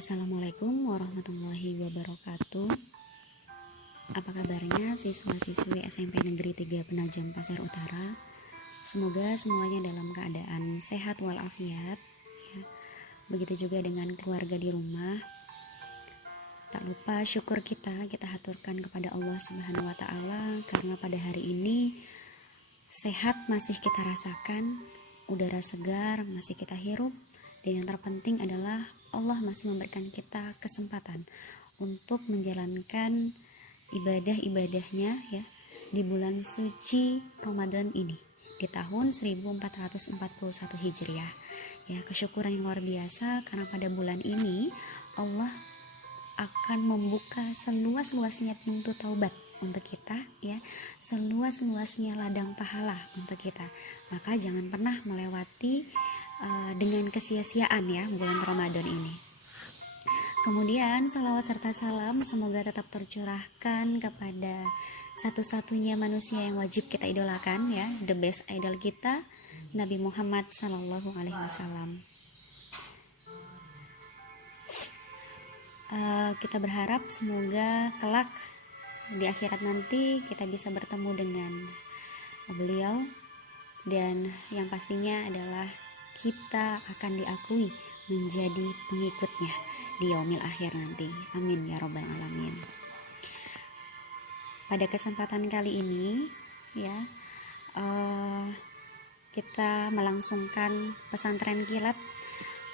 Assalamualaikum warahmatullahi wabarakatuh. Apa kabarnya siswa-siswi SMP Negeri 3 Penajam Pasir Utara? Semoga semuanya dalam keadaan sehat walafiat ya. Begitu juga dengan keluarga di rumah. Tak lupa syukur kita haturkan kepada Allah Subhanahu wa taala karena pada hari ini sehat masih kita rasakan, udara segar masih kita hirup. Dan yang terpenting adalah Allah masih memberikan kita kesempatan untuk menjalankan ibadah-ibadahnya ya di bulan suci Ramadan ini di tahun 1441 Hijriah. Ya, kesyukuran yang luar biasa karena pada bulan ini Allah akan membuka seluas-luasnya pintu taubat untuk kita ya, seluas-luasnya ladang pahala untuk kita. Maka jangan pernah melewati dengan kesia-siaan ya bulan Ramadan ini. Kemudian salawat serta salam semoga tetap tercurahkan kepada satu-satunya manusia yang wajib kita idolakan ya, the best idol kita, Nabi Muhammad Sallallahu Alaihi Wasallam. Kita berharap semoga kelak di akhirat nanti kita bisa bertemu dengan beliau, dan yang pastinya adalah kita akan diakui menjadi pengikutnya di yaumil akhir nanti. Amin ya robbal alamin. Pada kesempatan kali ini ya, kita melangsungkan pesantren kilat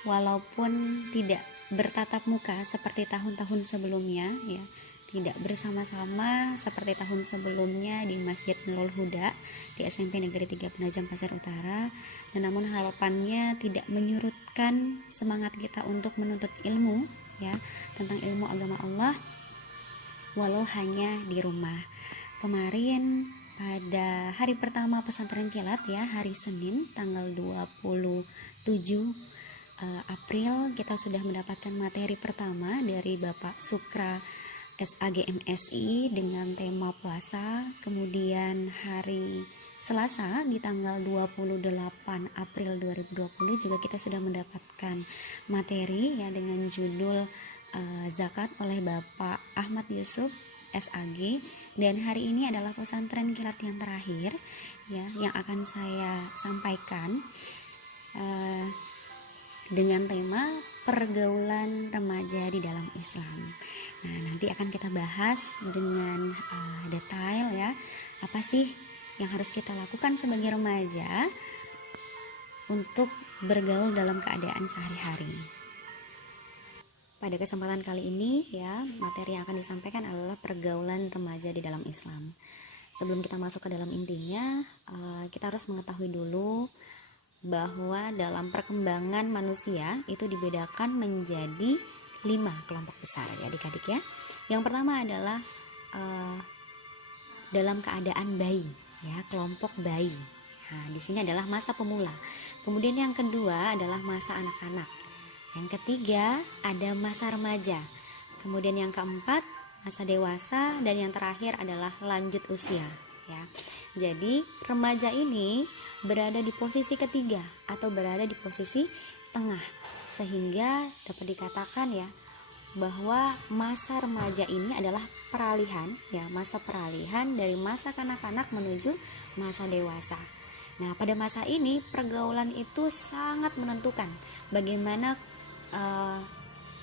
walaupun tidak bertatap muka seperti tahun-tahun sebelumnya ya, tidak bersama-sama seperti tahun sebelumnya di Masjid Nurul Huda di SMP Negeri 3 Penajam Pasir Utara. Namun harapannya tidak menyurutkan semangat kita untuk menuntut ilmu ya, tentang ilmu agama Allah walau hanya di rumah. Kemarin pada hari pertama pesantren kilat ya, hari Senin tanggal 27 April kita sudah mendapatkan materi pertama dari Bapak Sukra SAGMSI dengan tema puasa. Kemudian hari Selasa di tanggal 28 April 2020 juga kita sudah mendapatkan materi ya dengan judul zakat oleh Bapak Ahmad Yusuf SAG. Dan hari ini adalah pesantren kilat yang terakhir ya, yang akan saya sampaikan dengan tema pergaulan remaja di dalam Islam. Nah, nanti akan kita bahas dengan detail ya, apa sih yang harus kita lakukan sebagai remaja untuk bergaul dalam keadaan sehari-hari. Pada kesempatan kali ini ya, materi yang akan disampaikan adalah pergaulan remaja di dalam Islam. Sebelum kita masuk ke dalam intinya, kita harus mengetahui dulu bahwa dalam perkembangan manusia itu dibedakan menjadi 5 kelompok besar ya adik-adik ya. Yang pertama adalah dalam keadaan bayi ya, kelompok bayi. Nah, di sini adalah masa pemula. Kemudian yang kedua adalah masa anak-anak. Yang ketiga ada masa remaja. Kemudian yang keempat masa dewasa, dan yang terakhir adalah lanjut usia ya. Jadi remaja ini berada di posisi ketiga atau berada di posisi tengah, sehingga dapat dikatakan ya bahwa masa remaja ini adalah peralihan ya, masa peralihan dari masa kanak-kanak menuju masa dewasa. Nah, pada masa ini pergaulan itu sangat menentukan bagaimana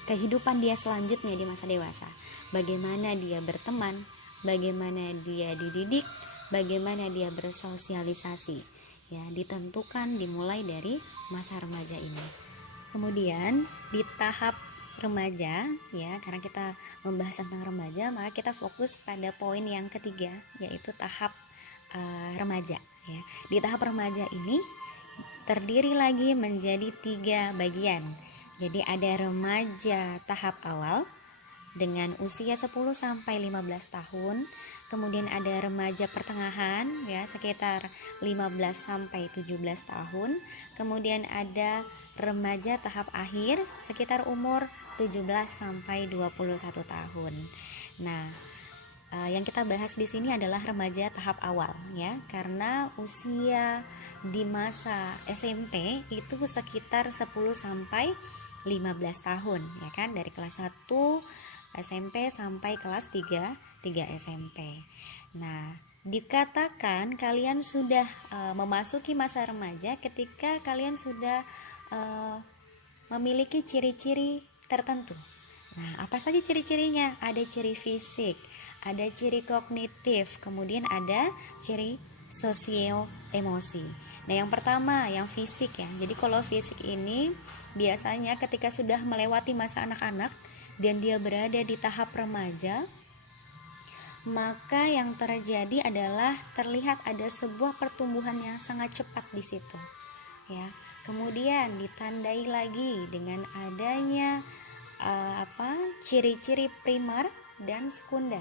kehidupan dia selanjutnya di masa dewasa. Bagaimana dia berteman, bagaimana dia dididik, bagaimana dia bersosialisasi ya, ditentukan dimulai dari masa remaja ini. Kemudian di tahap remaja ya, karena kita membahas tentang remaja, maka kita fokus pada poin yang ketiga, yaitu tahap remaja ya. Di tahap remaja ini terdiri lagi menjadi 3 bagian. Jadi ada remaja tahap awal dengan usia 10 sampai 15 tahun. Kemudian ada remaja pertengahan ya, sekitar 15 sampai 17 tahun. Kemudian ada remaja tahap akhir sekitar umur 17 sampai 21 tahun. Nah, Yang kita bahas di sini adalah remaja tahap awal ya, karena usia di masa SMP itu sekitar 10 sampai 15 tahun ya kan, dari kelas 1 SMP sampai kelas 3 SMP. Nah, dikatakan kalian sudah memasuki masa remaja ketika kalian sudah memiliki ciri-ciri tertentu. Nah, apa saja ciri-cirinya? Ada ciri fisik, ada ciri kognitif, kemudian ada ciri sosio-emosi. Nah, yang pertama, yang fisik ya. Jadi kalau fisik ini biasanya ketika sudah melewati masa anak-anak dan dia berada di tahap remaja, maka yang terjadi adalah terlihat ada sebuah pertumbuhan yang sangat cepat di situ. Ya. Kemudian ditandai lagi dengan adanya ciri-ciri primer dan sekunder,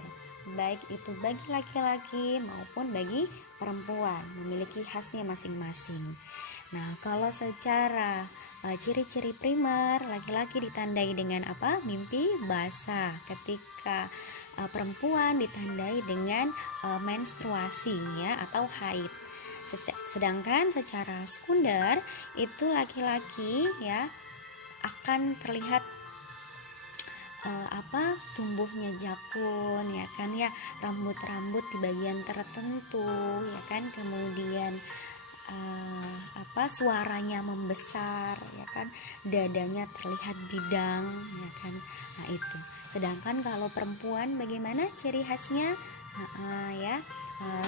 baik itu bagi laki-laki maupun bagi perempuan, memiliki khasnya masing-masing. Nah, kalau secara ciri-ciri primer, laki-laki ditandai dengan mimpi basah, ketika perempuan ditandai dengan menstruasi ya, atau haid. Sedangkan secara sekunder itu laki-laki ya akan terlihat tumbuhnya jakun ya kan ya, rambut-rambut di bagian tertentu ya kan, kemudian suaranya membesar ya kan, dadanya terlihat bidang ya kan. Nah, itu. Sedangkan kalau perempuan bagaimana ciri khasnya?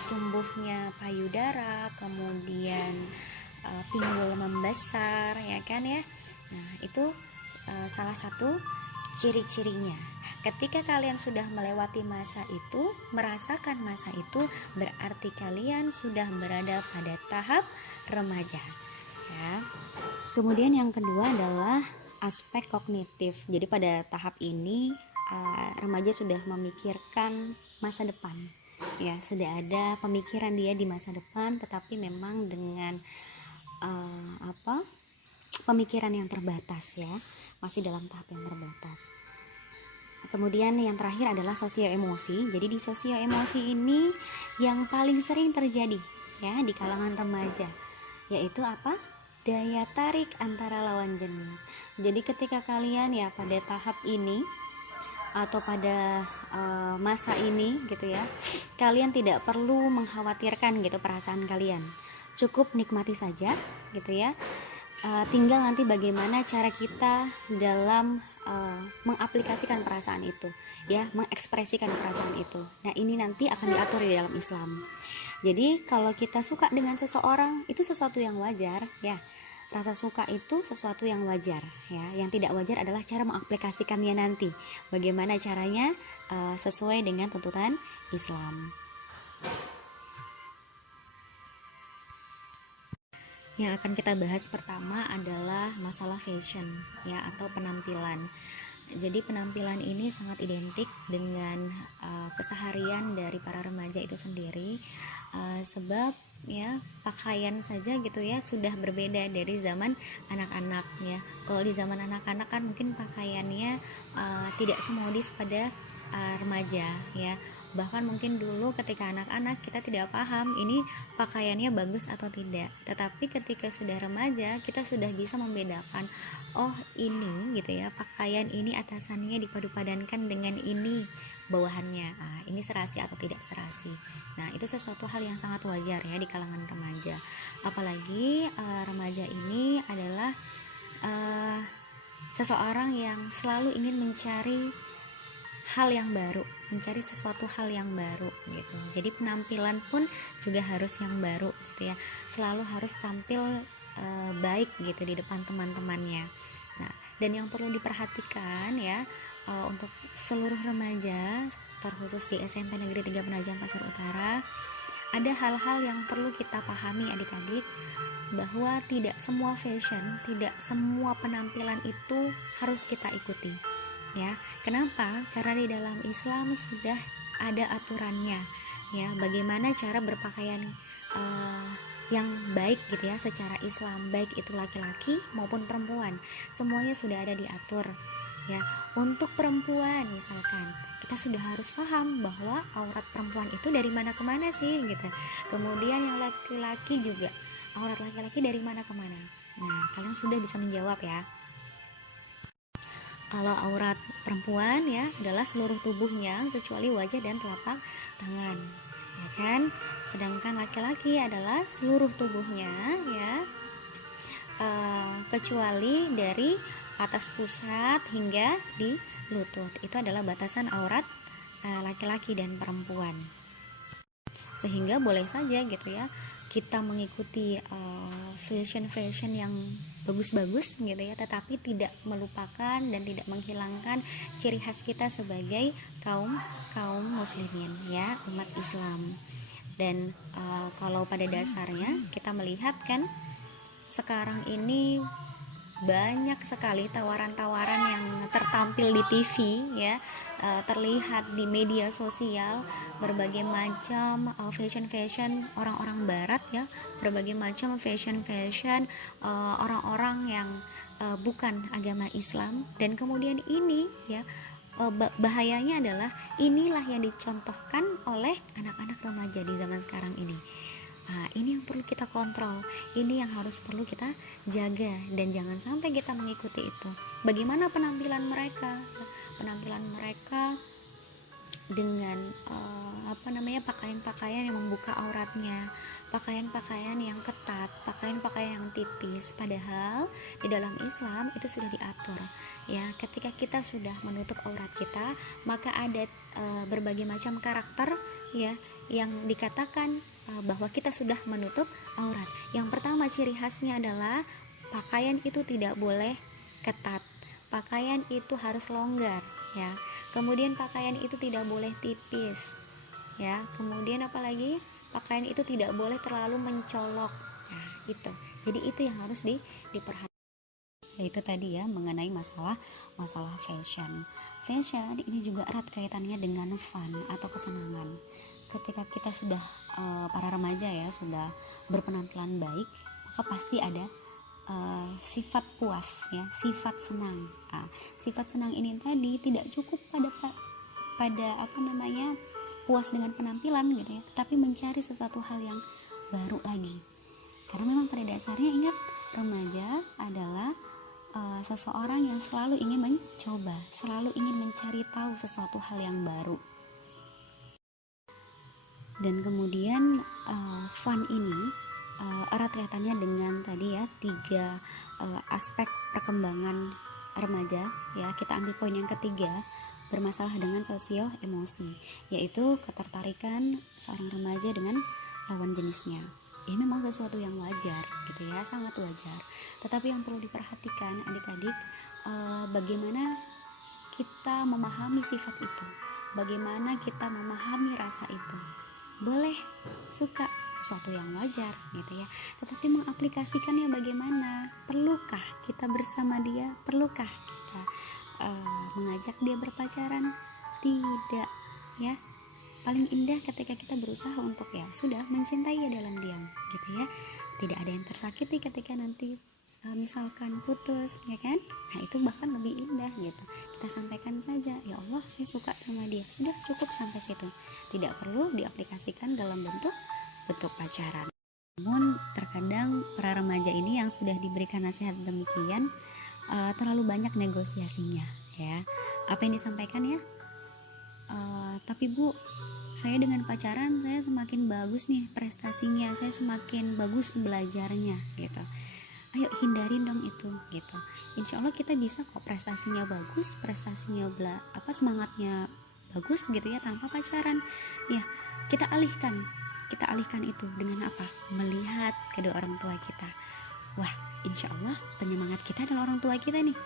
Tumbuhnya payudara, kemudian pinggul membesar ya kan ya. Nah, itu salah satu ciri-cirinya. Ketika kalian sudah melewati masa itu, merasakan masa itu, berarti kalian sudah berada pada tahap remaja ya. Kemudian yang kedua adalah aspek kognitif. Jadi pada tahap ini remaja sudah memikirkan masa depan ya, sudah ada pemikiran dia di masa depan, tetapi memang dengan pemikiran yang terbatas ya, masih dalam tahap yang terbatas. Kemudian yang terakhir adalah sosio emosi. Jadi di sosio emosi ini yang paling sering terjadi ya di kalangan remaja, yaitu daya tarik antara lawan jenis. Jadi ketika kalian ya pada tahap ini atau pada masa ini gitu ya, kalian tidak perlu mengkhawatirkan gitu perasaan kalian, cukup nikmati saja gitu ya. Tinggal nanti bagaimana cara kita dalam mengaplikasikan perasaan itu ya, mengekspresikan perasaan itu. Nah, ini nanti akan diatur di dalam Islam. Jadi kalau kita suka dengan seseorang itu sesuatu yang wajar ya, rasa suka itu sesuatu yang wajar ya. Yang tidak wajar adalah cara mengaplikasikannya nanti, bagaimana caranya sesuai dengan tuntutan Islam. Yang akan kita bahas pertama adalah masalah fashion ya, atau penampilan. Jadi penampilan ini sangat identik dengan keseharian dari para remaja itu sendiri, sebab ya pakaian saja gitu ya sudah berbeda dari zaman anak-anak ya. Kalau di zaman anak-anak kan mungkin pakaiannya tidak semodis pada remaja ya. Bahkan mungkin dulu ketika anak-anak kita tidak paham ini pakaiannya bagus atau tidak, tetapi ketika sudah remaja kita sudah bisa membedakan, oh ini gitu ya, pakaian ini atasannya dipadu-padankan dengan ini bawahannya, ini serasi atau tidak serasi. Nah, itu sesuatu hal yang sangat wajar ya di kalangan remaja. Apalagi remaja ini adalah seseorang yang selalu ingin mencari hal yang baru, mencari sesuatu hal yang baru gitu. Jadi penampilan pun juga harus yang baru gitu ya, selalu harus tampil baik gitu di depan teman-temannya. Nah, dan yang perlu diperhatikan ya untuk seluruh remaja, terkhusus di SMP Negeri 3 Penajam Pasir Utara, ada hal-hal yang perlu kita pahami adik-adik, bahwa tidak semua fashion, tidak semua penampilan itu harus kita ikuti. Ya, kenapa? Karena di dalam Islam sudah ada aturannya ya, bagaimana cara berpakaian yang baik gitu ya secara Islam, baik itu laki-laki maupun perempuan, semuanya sudah ada diatur ya. Untuk perempuan misalkan, kita sudah harus paham bahwa aurat perempuan itu dari mana ke mana sih gitu. Kemudian yang laki-laki juga, aurat laki-laki dari mana ke mana. Nah, kalian sudah bisa menjawab ya. Kalau aurat perempuan ya adalah seluruh tubuhnya kecuali wajah dan telapak tangan, ya kan? Sedangkan laki-laki adalah seluruh tubuhnya ya, kecuali dari atas pusat hingga di lutut. Itu adalah batasan aurat laki-laki dan perempuan. Sehingga boleh saja gitu ya kita mengikuti fashion yang bagus-bagus gitu ya, tetapi tidak melupakan dan tidak menghilangkan ciri khas kita sebagai kaum muslimin ya, umat Islam. Dan kalau pada dasarnya kita melihat kan sekarang ini banyak sekali tawaran-tawaran yang tertampil di TV ya, terlihat di media sosial, berbagai macam fashion orang-orang barat ya, berbagai macam fashion orang-orang yang bukan agama Islam. Dan kemudian ini ya, bahayanya adalah inilah yang dicontohkan oleh anak-anak remaja di zaman sekarang ini. Nah, ini yang perlu kita kontrol, ini yang perlu kita jaga, dan jangan sampai kita mengikuti itu. Bagaimana penampilan mereka? Penampilan mereka dengan pakaian-pakaian yang membuka auratnya, pakaian-pakaian yang ketat, pakaian-pakaian yang tipis. Padahal di dalam Islam itu sudah diatur ya, ketika kita sudah menutup aurat kita, maka ada berbagai macam karakter ya yang dikatakan bahwa kita sudah menutup aurat. Yang pertama, ciri khasnya adalah pakaian itu tidak boleh ketat, pakaian itu harus longgar ya. Kemudian pakaian itu tidak boleh tipis ya. Kemudian apalagi, pakaian itu tidak boleh terlalu mencolok. Nah, itu. Jadi itu yang harus diperhatikan. Yaitu tadi ya, mengenai masalah fashion ini juga erat kaitannya dengan fun atau kesenangan. Ketika kita sudah para remaja ya sudah berpenampilan baik, maka pasti ada sifat puas ya, sifat senang. Sifat senang ini tadi tidak cukup pada puas dengan penampilan gitu ya, tetapi mencari sesuatu hal yang baru lagi. Karena memang pada dasarnya ingat, remaja adalah seseorang yang selalu ingin mencoba, selalu ingin mencari tahu sesuatu hal yang baru. Dan kemudian fun ini erat kaitannya dengan tadi ya 3 aspek perkembangan remaja ya. Kita ambil poin yang ketiga, bermasalah dengan sosio emosi, yaitu ketertarikan seorang remaja dengan lawan jenisnya. Ini memang sesuatu yang wajar gitu ya, sangat wajar. Tetapi yang perlu diperhatikan adik-adik, bagaimana kita memahami sifat itu, bagaimana kita memahami rasa itu. Boleh suka, suatu yang wajar gitu ya, tetapi mengaplikasikannya bagaimana? Perlukah kita bersama dia? Perlukah kita mengajak dia berpacaran? Tidak ya. Paling indah ketika kita berusaha untuk ya sudah mencintai dalam diam gitu ya. Tidak ada yang tersakiti ketika nanti misalkan putus ya kan. Nah, itu bahkan lebih indah gitu. Kita sampaikan saja, ya Allah saya suka sama dia, sudah cukup sampai situ, tidak perlu diaplikasikan dalam bentuk pacaran. Namun terkadang para remaja ini yang sudah diberikan nasihat demikian terlalu banyak negosiasinya ya. Apa yang disampaikan ya, tapi Bu, saya dengan pacaran saya semakin bagus nih prestasinya, saya semakin bagus belajarnya gitu. Ayo hindarin dong itu gitu. Insya Allah kita bisa kok prestasinya bagus, semangatnya bagus gitu ya tanpa pacaran ya. Kita alihkan itu dengan apa? Melihat kedua orang tua kita. Wah, insya Allah penyemangat kita adalah orang tua kita nih.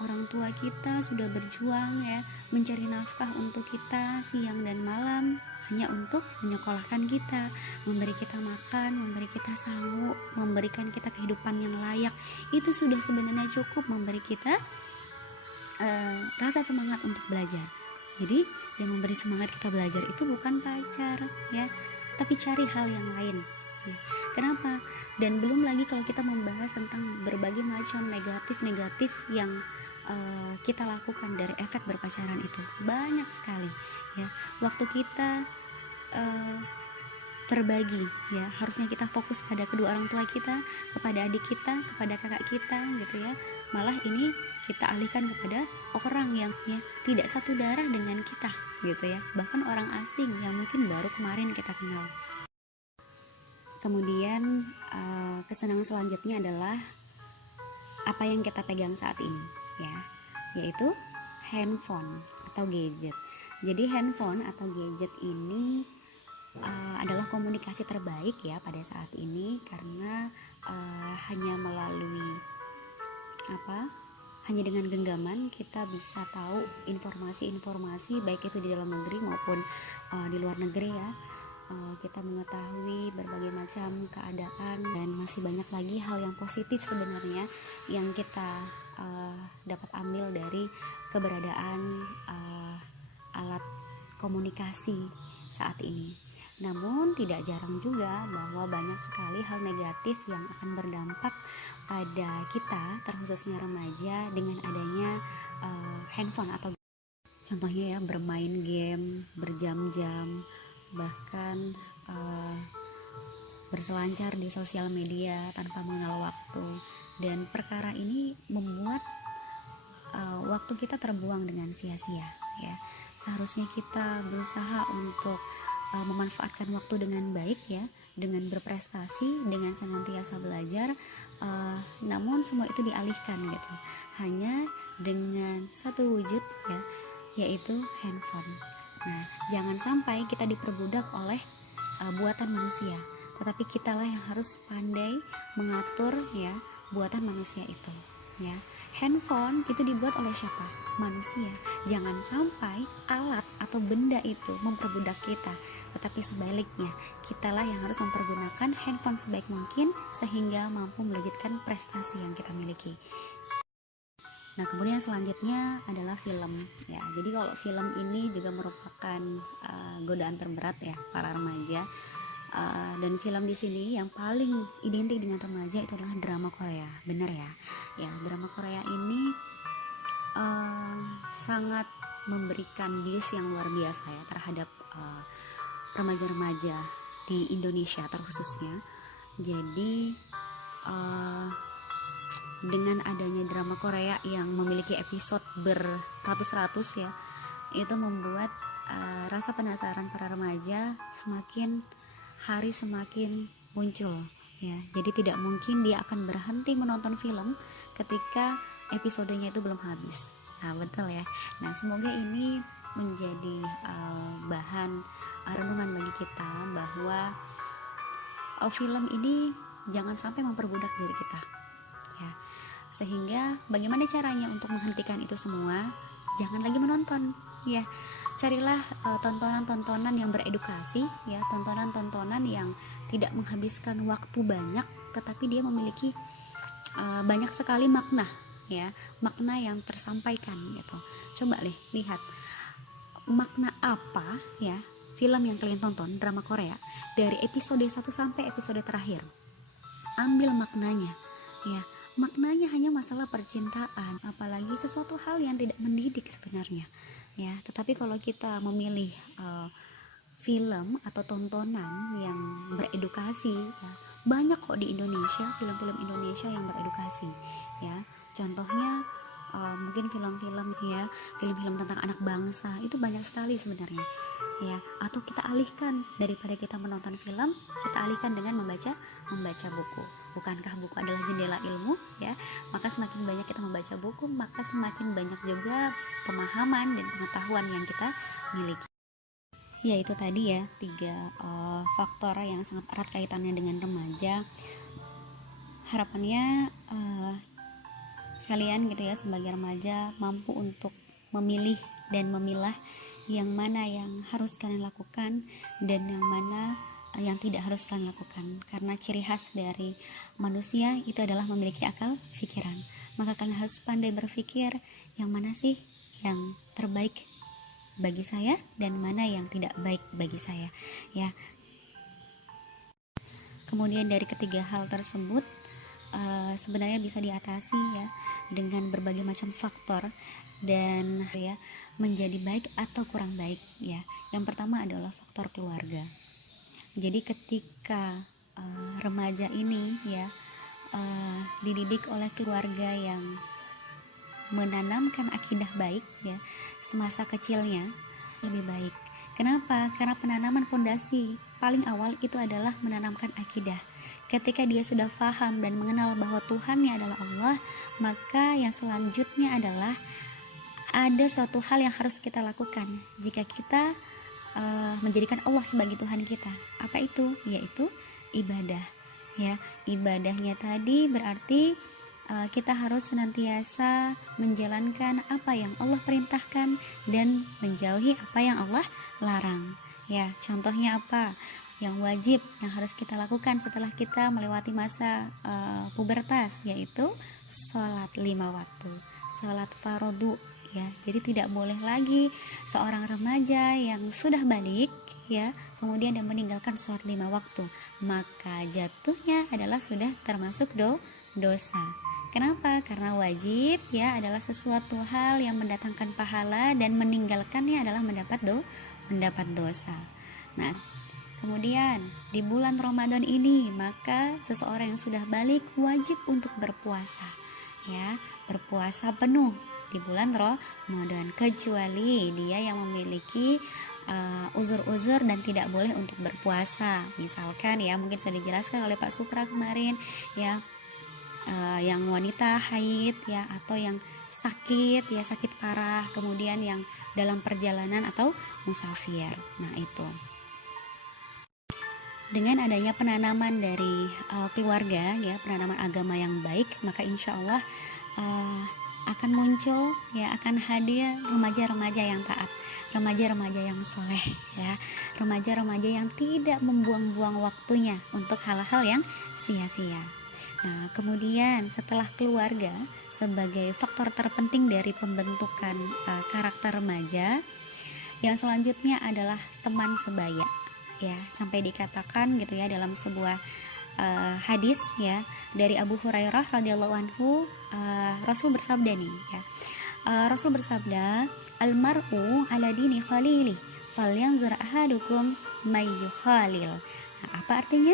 Orang tua kita sudah berjuang ya, mencari nafkah untuk kita siang dan malam, hanya untuk menyekolahkan kita, memberi kita makan, memberi kita sangu, memberikan kita kehidupan yang layak. Itu sudah sebenarnya cukup memberi kita rasa semangat untuk belajar. Jadi yang memberi semangat kita belajar itu bukan pacar ya, tapi cari hal yang lain ya. Kenapa? Dan belum lagi kalau kita membahas tentang berbagai macam negatif yang kita lakukan dari efek berpacaran itu banyak sekali ya. Waktu kita terbagi ya, harusnya kita fokus pada kedua orang tua kita, kepada adik kita, kepada kakak kita gitu ya, malah ini kita alihkan kepada orang yang ya tidak satu darah dengan kita gitu ya, bahkan orang asing yang mungkin baru kemarin kita kenal. Kemudian kesenangan selanjutnya adalah apa yang kita pegang saat ini ya, yaitu handphone atau gadget. Jadi handphone atau gadget ini adalah komunikasi terbaik ya pada saat ini, karena hanya melalui hanya dengan genggaman kita bisa tahu informasi-informasi baik itu di dalam negeri maupun di luar negeri ya. Kita mengetahui berbagai macam keadaan dan masih banyak lagi hal yang positif sebenarnya yang kita dapat ambil dari keberadaan alat komunikasi saat ini. Namun tidak jarang juga bahwa banyak sekali hal negatif yang akan berdampak pada kita, terkhususnya remaja, dengan adanya handphone atau contohnya ya bermain game berjam-jam, bahkan berselancar di sosial media tanpa mengenal waktu. Dan perkara ini membuat waktu kita terbuang dengan sia-sia ya. Seharusnya kita berusaha untuk memanfaatkan waktu dengan baik ya, dengan berprestasi, dengan senantiasa belajar, namun semua itu dialihkan gitu hanya dengan satu wujud ya, yaitu handphone. Nah, jangan sampai kita diperbudak oleh buatan manusia, tetapi kitalah yang harus pandai mengatur ya buatan manusia itu ya. Handphone itu dibuat oleh siapa? Manusia. Jangan sampai alat atau benda itu memperbudak kita, tetapi sebaliknya, kitalah yang harus mempergunakan handphone sebaik mungkin sehingga mampu melejitkan prestasi yang kita miliki. Nah, kemudian selanjutnya adalah film ya. Jadi kalau film ini juga merupakan godaan terberat ya para remaja. Dan film di sini yang paling identik dengan remaja itu adalah drama Korea, benar ya? Ya, drama Korea ini sangat memberikan bias yang luar biasa ya terhadap remaja-remaja di Indonesia terkhususnya. Jadi dengan adanya drama Korea yang memiliki episode beratus-ratus ya, itu membuat rasa penasaran para remaja semakin hari semakin muncul ya. Jadi tidak mungkin dia akan berhenti menonton film ketika episodenya itu belum habis. Nah, betul ya. Nah, semoga ini menjadi bahan renungan bagi kita bahwa film ini jangan sampai memperbudak diri kita ya. Sehingga bagaimana caranya untuk menghentikan itu semua? Jangan lagi menonton ya. Carilah tontonan-tontonan yang beredukasi ya, tontonan-tontonan yang tidak menghabiskan waktu banyak tetapi dia memiliki banyak sekali makna ya, makna yang tersampaikan gitu. Coba lihat makna apa ya film yang kalian tonton drama Korea dari episode 1 sampai episode terakhir. Ambil maknanya ya. Maknanya hanya masalah percintaan, apalagi sesuatu hal yang tidak mendidik sebenarnya ya. Tetapi kalau kita memilih film atau tontonan yang beredukasi ya, banyak kok di Indonesia film-film Indonesia yang beredukasi ya. Contohnya mungkin film-film ya, film-film tentang anak bangsa itu banyak sekali sebenarnya ya. Atau kita alihkan, daripada kita menonton film, kita alihkan dengan membaca buku. Bukankah buku adalah jendela ilmu ya? Maka semakin banyak kita membaca buku, maka semakin banyak juga pemahaman dan pengetahuan yang kita miliki. Ya, itu tadi ya 3 faktor yang sangat erat kaitannya dengan remaja. Harapannya kalian gitu ya sebagai remaja mampu untuk memilih dan memilah yang mana yang harus kalian lakukan dan yang mana yang tidak harus kalian lakukan, karena ciri khas dari manusia itu adalah memiliki akal pikiran. Maka kalian harus pandai berpikir yang mana sih yang terbaik bagi saya dan mana yang tidak baik bagi saya ya. Kemudian dari ketiga hal tersebut, sebenarnya bisa diatasi ya dengan berbagai macam faktor dan ya menjadi baik atau kurang baik ya. Yang pertama adalah faktor keluarga. Jadi ketika remaja ini ya dididik oleh keluarga yang menanamkan akidah baik ya semasa kecilnya, lebih baik. Kenapa? Karena penanaman pondasi paling awal itu adalah menanamkan akidah. Ketika dia sudah paham dan mengenal bahwa Tuhannya adalah Allah, maka yang selanjutnya adalah ada suatu hal yang harus kita lakukan jika kita menjadikan Allah sebagai Tuhan kita. Apa itu? Yaitu ibadah. Ya, ibadahnya tadi berarti kita harus senantiasa menjalankan apa yang Allah perintahkan dan menjauhi apa yang Allah larang. Ya, contohnya apa? Yang wajib yang harus kita lakukan setelah kita melewati masa pubertas, yaitu sholat 5 waktu, sholat fardu. Ya, jadi tidak boleh lagi seorang remaja yang sudah balik ya kemudian dia meninggalkan sholat 5 waktu, maka jatuhnya adalah sudah termasuk dosa. Kenapa? Karena wajib ya adalah sesuatu hal yang mendatangkan pahala dan meninggalkannya adalah mendapat dosa. Nah, kemudian di bulan Ramadan ini maka seseorang yang sudah balik wajib untuk berpuasa ya, berpuasa penuh di bulan Ramadan, kecuali dia yang memiliki uzur-uzur dan tidak boleh untuk berpuasa. Misalkan ya mungkin sudah dijelaskan oleh Pak Supra kemarin ya, yang wanita haid ya atau yang sakit ya, sakit parah, kemudian yang dalam perjalanan atau musafir. Nah, itu dengan adanya penanaman dari keluarga ya, penanaman agama yang baik, maka insya Allah akan muncul ya, akan hadir remaja-remaja yang taat, remaja-remaja yang soleh ya, remaja-remaja yang tidak membuang-buang waktunya untuk hal-hal yang sia-sia. Nah, kemudian setelah keluarga sebagai faktor terpenting dari pembentukan karakter remaja, yang selanjutnya adalah teman sebaya ya, sampai dikatakan gitu ya dalam sebuah hadis ya dari Abu Hurairah radhiyallahu anhu, Rasul bersabda nih ya, Rasul bersabda, almar'u ala dini khalili falyanzur ahadukum mayyukhalil. Nah, apa artinya?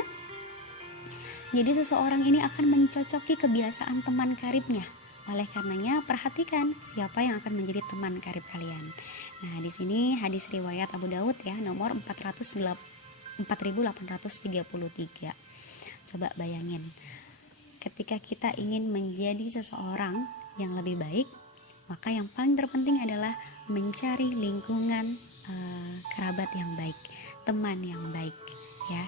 Jadi seseorang ini akan mencocoki kebiasaan teman karibnya. Oleh karenanya perhatikan siapa yang akan menjadi teman karib kalian. Nah, di sini hadis riwayat Abu Daud ya nomor 4833. Coba bayangin, ketika kita ingin menjadi seseorang yang lebih baik, maka yang paling terpenting adalah mencari lingkungan kerabat yang baik, teman yang baik ya.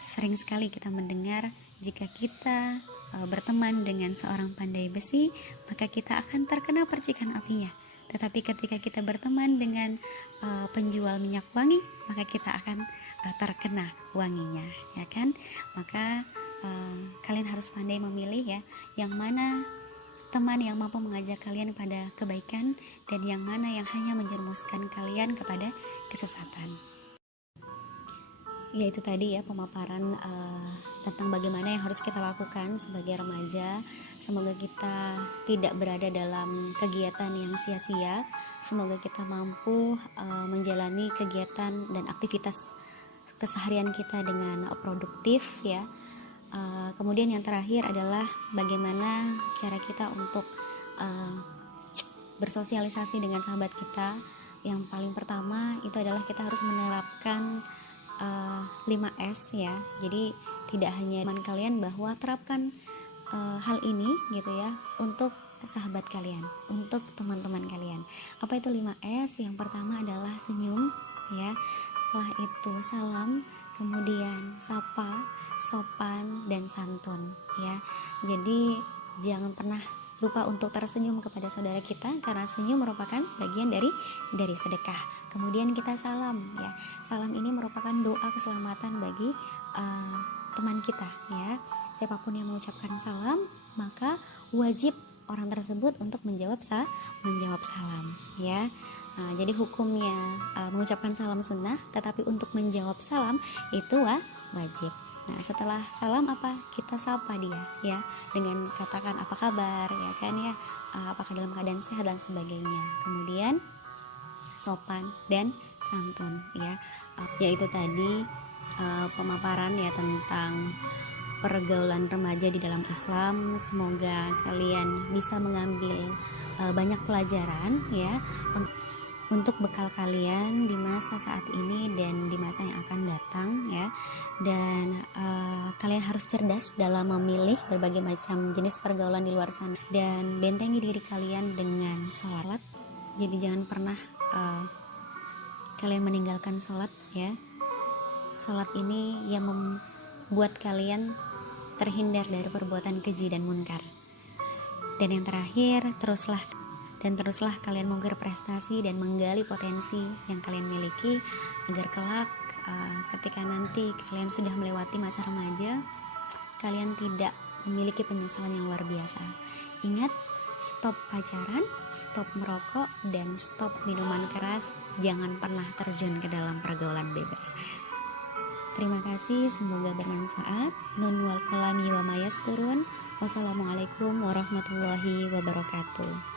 Sering sekali kita mendengar jika kita berteman dengan seorang pandai besi, maka kita akan terkena percikan apinya. Tetapi ketika kita berteman dengan penjual minyak wangi, maka kita akan terkena wanginya, ya kan? Maka kalian harus pandai memilih ya, yang mana teman yang mampu mengajak kalian pada kebaikan dan yang mana yang hanya menjerumuskan kalian kepada kesesatan. Yaitu tadi ya pemaparan tentang bagaimana yang harus kita lakukan sebagai remaja. Semoga kita tidak berada dalam kegiatan yang sia-sia. Semoga kita mampu menjalani kegiatan dan aktivitas keseharian kita dengan produktif ya. Kemudian yang terakhir adalah bagaimana cara kita untuk bersosialisasi dengan sahabat kita. Yang paling pertama itu adalah kita harus menerapkan 5S ya. Jadi tidak hanya teman kalian, bahwa terapkan hal ini gitu ya untuk sahabat kalian, untuk teman-teman kalian. Apa itu 5S? Yang pertama adalah senyum ya. Setelah itu salam, kemudian sapa, sopan dan santun ya. Jadi jangan pernah lupa untuk tersenyum kepada saudara kita, karena senyum merupakan bagian dari sedekah. Kemudian kita salam ya. Salam ini merupakan doa keselamatan bagi teman kita ya. Siapapun yang mengucapkan salam, maka wajib orang tersebut untuk menjawab salam ya. Nah, jadi hukumnya mengucapkan salam sunnah, tetapi untuk menjawab salam itu wajib. Nah, setelah salam apa? Kita sapa dia ya, dengan katakan apa kabar ya kan ya, apakah dalam keadaan sehat dan sebagainya. Kemudian sopan dan santun ya, yaitu tadi pemaparan ya tentang pergaulan remaja di dalam Islam. Semoga kalian bisa mengambil banyak pelajaran ya untuk bekal kalian di masa saat ini dan di masa yang akan datang ya. Dan kalian harus cerdas dalam memilih berbagai macam jenis pergaulan di luar sana, dan bentengi diri kalian dengan sholat. Jadi jangan pernah kalian meninggalkan sholat ya. Sholat ini yang membuat kalian terhindar dari perbuatan keji dan munkar. Dan yang terakhir, teruslah kalian mengukir prestasi dan menggali potensi yang kalian miliki, agar kelak ketika nanti kalian sudah melewati masa remaja, kalian tidak memiliki penyesalan yang luar biasa. Ingat, stop pacaran, stop merokok, dan stop minuman keras. Jangan pernah terjun ke dalam pergaulan bebas. Terima kasih, semoga bermanfaat. Nun wal qalami wa mayasturun. Wassalamualaikum warahmatullahi wabarakatuh.